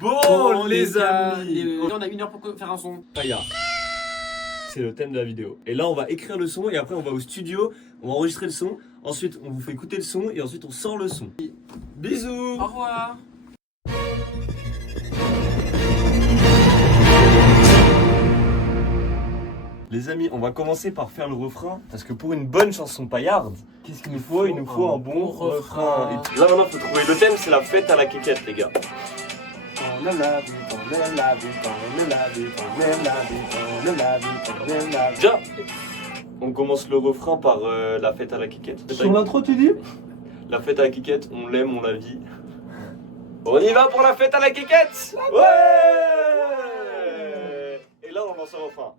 Bon les amis, on a 1 heure pour faire un son. Regarde. C'est le thème de la vidéo. Et là on va écrire le son et après on va au studio, on va enregistrer le son. Ensuite on vous fait écouter le son et ensuite on sort le son. Bisous. Au revoir. Les amis, on va commencer par faire le refrain parce que pour une bonne chanson paillarde, qu'est-ce qu'il nous faut? Il nous faut un bon refrain. Et là maintenant, il faut trouver le thème, c'est la fête à la quéquette, les gars. On aime la vie, on aime la vie, on aime la vie, on aime la vie, on aime la vie, on aime la vie. Déjà, on commence le refrain par la fête à la quéquette. Sur l'intro, tu dis? La fête à la quéquette, on l'aime, on la vit. On y va pour la fête à la quéquette. Ouais. Et là, on lance un refrain.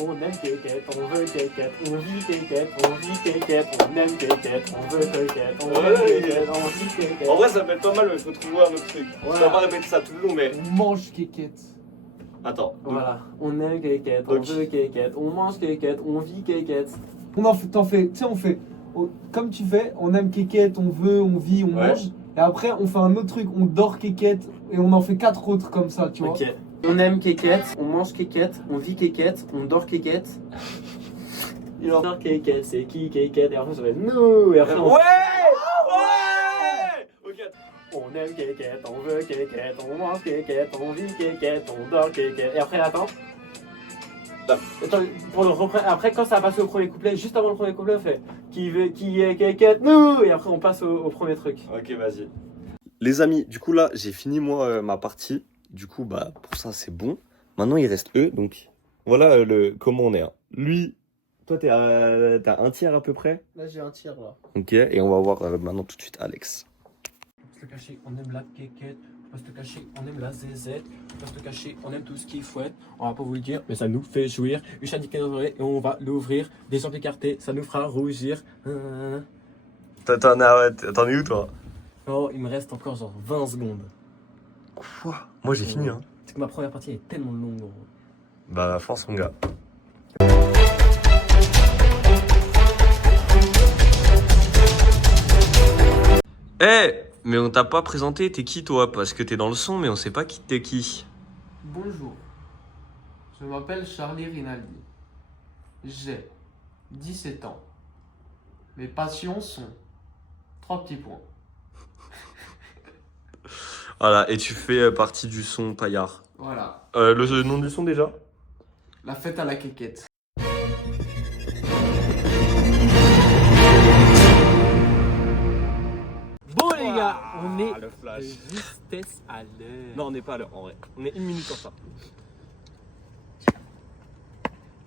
On aime quéquette, on veut quéquette, on vit quéquette, on vit quéquette, on aime quéquette, on veut quéquette, on aime quéquette, on vit quéquette. En vrai, ça peut être pas mal, mais il faut trouver un autre truc. On va pas répéter ça tout le long, mais. On mange quéquette. Attends. Voilà. On aime quéquette, on veut quéquette, on mange quéquette, on vit quéquette. T'en fais, tu sais, on fait comme tu fais, on aime quéquette, on veut, on vit, on mange. Et après, on fait un autre truc, on dort quéquette et on en fait 4 autres comme ça, tu vois. Ok. On aime quéquette, on mange quéquette, on vit quéquette, on dort quéquette. Et on dort quéquette, c'est qui quéquette? Et après, ça va être nous. Et après, on... Ouais. Ok. On aime quéquette, on veut quéquette, on mange quéquette, on vit quéquette, on dort quéquette. Et après, attends. Attends, pour le refrain, après quand ça a passé au premier couplet, juste avant le premier couplet, on fait qui est quéquette, nous. Et après on passe au premier truc. Ok, vas-y. Les amis, du coup là, j'ai fini moi ma partie. Du coup, bah pour ça c'est bon. Maintenant il reste eux, donc voilà comment on est. Hein. Lui, toi t'as un tiers à peu près. Là j'ai un tir là. Ok, et on va voir maintenant tout de suite Alex. Faut se le cacher, on aime la quéquette. Faut pas se cacher, on aime la zézette. Faut pas se cacher, on aime tout ce qui fouette. On va pas vous le dire, mais ça nous fait jouir. Une chaîne et on va l'ouvrir. Des jambes écartées, ça nous fera rougir. T'en es où toi? Oh, il me reste encore genre 20 secondes. Quoi? Moi j'ai fini hein. C'est que ma première partie est tellement longue. Gros. Bah force mon gars. Mais on t'a pas présenté, t'es qui toi? Parce que t'es dans le son, mais on sait pas qui t'es qui. Bonjour, je m'appelle Charlie Rinaldi. J'ai 17 ans. Mes passions sont 3 petits points. Voilà, et tu fais partie du son paillard. Voilà, Le nom du son déjà? la fête à la quéquette. Bon les gars, on est le flash. de justesse à l'heure. Non, on n'est pas à l'heure en vrai. On est 1 minute en retard.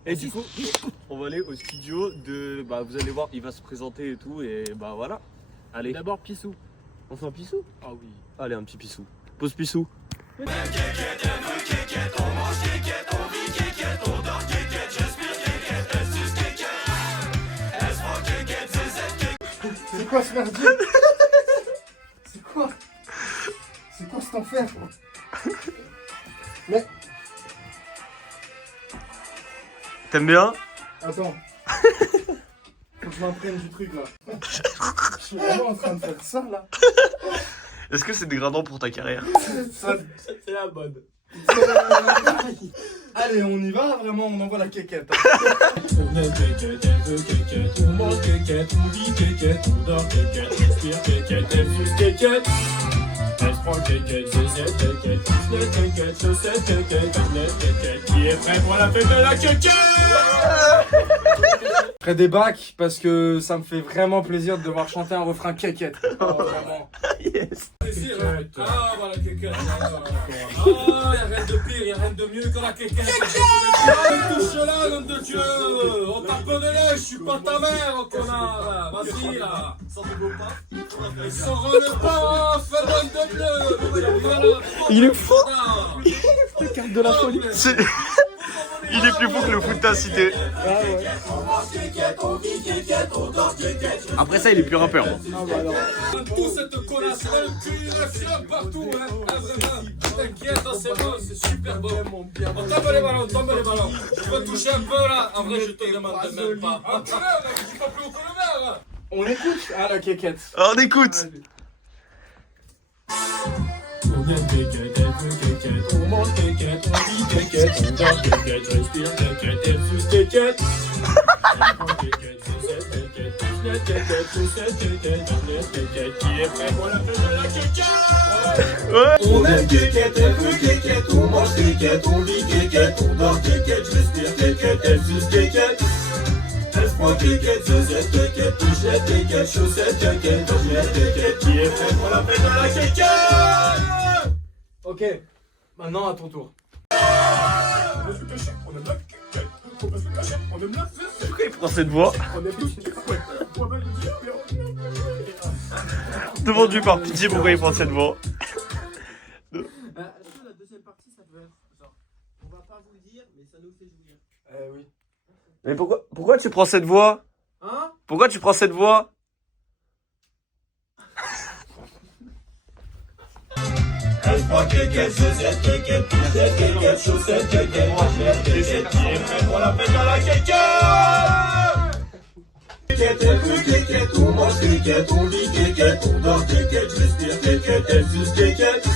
Et du coup, on va aller au studio de. Bah, vous allez voir, il va se présenter et tout. Et bah voilà. Allez. D'abord Pissou. On fait un pissou? Ah oui. Allez, un petit pissou. Pose pissou. C'est quoi ce merdier? C'est quoi? C'est quoi cet enfer? Mais T'aimes bien? attends. Faut que je m'imprègne du truc là. Je suis vraiment en train de faire ça là. Est-ce que c'est dégradant pour ta carrière? Ça- C'est la bonne. Allez, on y va, vraiment, on envoie la quéquette. On aime quéquette, elle veut quéquette, on mange quéquette, on vit quéquette, on dort quéquette, on respire quéquette, elle suce quéquette. Elle se prend quéquette, zézette quéquette, chaussette quéquette, chaussette quéquette, tablette quéquette. Qui est prêt pour la fête de la quéquette? Je ferai des bacs parce que ça me fait vraiment plaisir de devoir chanter un refrain quéquette. Oh, vraiment. Yes. Ah, voilà, quéquette. Ah, y'a rien de pire, y'a rien de mieux que la quéquette. Touche-la, nom de Dieu. On t'a peu de lait, je suis pas ta mère, connard. Vas-y, là. Ça te vaut pas? Sors le pas, fais-le de bleu. Il est fou. La carte de la folie. Il est plus fou que le foot ta cité. Après ça, il est plus rappeur. Tout cette connasse, le cul, reste là partout, hein. Ah, vraiment. T'inquiète, c'est bon, c'est super bon. On tombe les ballons, tombe les ballons. Tu peux toucher un peu là. En vrai, je te demande même pas. Ah, tu veux, je suis pas plus haut que le verre. On écoute à la quéquette. On écoute. Vas-y. On aime kékette, elle veut kékette, on mange kékette, on vit kékette, on dort kékette, respire kékette, elle suce kékette. Elle prend kékette, c'est cette kékette, touche-net kékette, chaussette kékette, touche-net kékette, qui est prêt pour la fête de la kékette. On aime kékette, elle veut kékette, on mange kékette, on vit kékette, on dort kékette, respire kékette, elle suce kékette. Elle prend kékette, zezette kékette, touche-net kékette, chaussette kékette, touche-net kékette, qui est prêt pour la fête de la kékette. Ok, maintenant à ton tour. On se cache, on aime la kékette. On se cache, on aime la zézette. Pourquoi il prend cette voix? On aime tous les couettes. On va le dire, mais on Demande-lui par pitié pourquoi il prend cette voix. Est-ce que la deuxième partie, ça peut être genre, on va pas vous le dire, mais ça nous fait jouir. Oui. Mais pourquoi tu prends cette voix? Hein? Pourquoi tu prends cette voix? Elle prend kékette, zézette kékette, touche-net kékette, chaussette kékette, touche-net kékette, qui est prêt pour la fête de la kékette. Kékette, elle veut kékette, on mange kékette, on vit kékette, on dort kékette, respire kékette, elle suce kékette.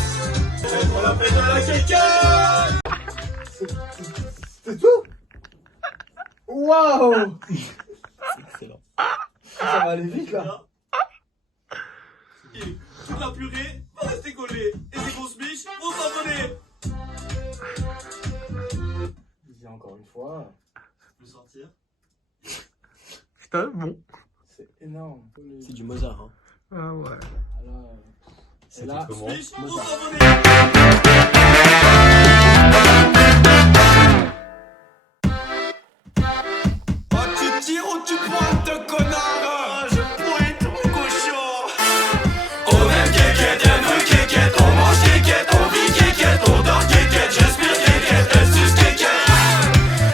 Prêt pour la fête de la kékette. C'est tout? Waouh! Excellent. Ça va aller vite là. Toute la purée va rester collée et ces grosses biches vont s'envoler. Je dis encore une fois, Je peux sortir. Putain, bon. c'est énorme. C'est du Mozart, hein. Ah ouais. Et là, comment? Biches vont Mozart. s'envoler. Tu tires ou tu pointes, connard? Je pointe, mon cochon. On aime kékette, elle veut kékette, on mange kékette, on vit kékette, on dort kékette, j'espère kékette, elle suce kékette.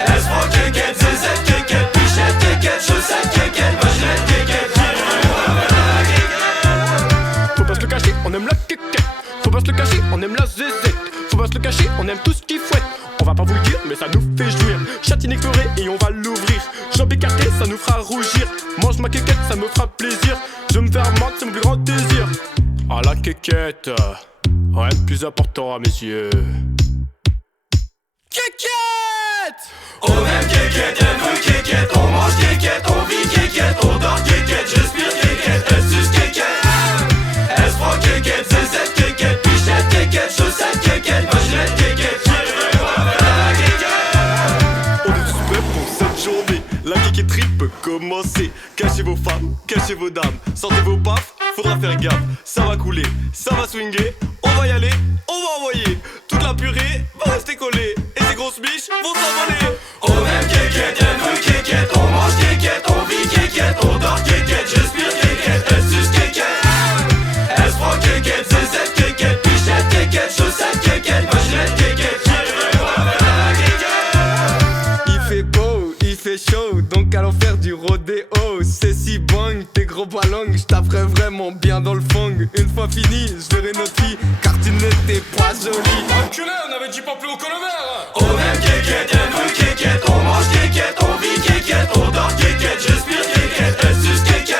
Elle se prend kékette, zézette kékette, pichette kékette, chaussette kékette, vachinette kékette, qui est prêt pour la fête de la kékette. Faut pas se le cacher, on aime la quéquette. Faut pas se le cacher, on aime la zézette. Faut pas se le cacher, on aime tout ce qui fouette. On va pas vous le dire, mais ça nous fait jouir. Chatine éclairée et on va l'ouvrir. Jambes écartées, ça nous fera rougir. Mange ma quéquette, ça me fera plaisir. Je me faire mal, c'est mon plus grand désir. Ah la quéquette, ouais, plus important à mes yeux. Quéquette! On aime kékette, elle veut kékette, on mange kékette, on vit kékette, on dort kékette, j'espère kékette, elle suce kékette. Elle se prend kékette, zézette kékette, pichette kékette, chaussette kékette, vachinette kékette, qui est prêt pour la fête de la kékette. On est tous prêts pour cette journée. La quéquetterie peut commencer. Cachez vos femmes, cachez vos dames. Sortez vos pafs, faudra faire gaffe. Ça va couler, ça va swinguer. On va y aller, on va envoyer. Toute la purée va rester collée. Et ces grosses biches vont s'envoler. On aime kékette, elle veut kékette, on mange kékette, on vit kékette, on dort kékette, j'espère kékette, elle suce kékette. Elle se prend kékette, zézette kékette, pichette kékette, chaussette kékette, vachinette kékette, qui est prêt pour la fête de la kékette. Il fait beau, il fait chaud, donc allons faire du rodéo. C'est si bang, tes gros ballons, je taperai vraiment bien dans le fond. Une fois fini, je verrai notre fille, car tu n'étais pas jolie. Enculé, on avait dit pas plus haut que le verre. On aime kékette, elle veut kékette, on mange kékette, on vit kékette, on dort kékette, j'espère kékette, elle suce kékette.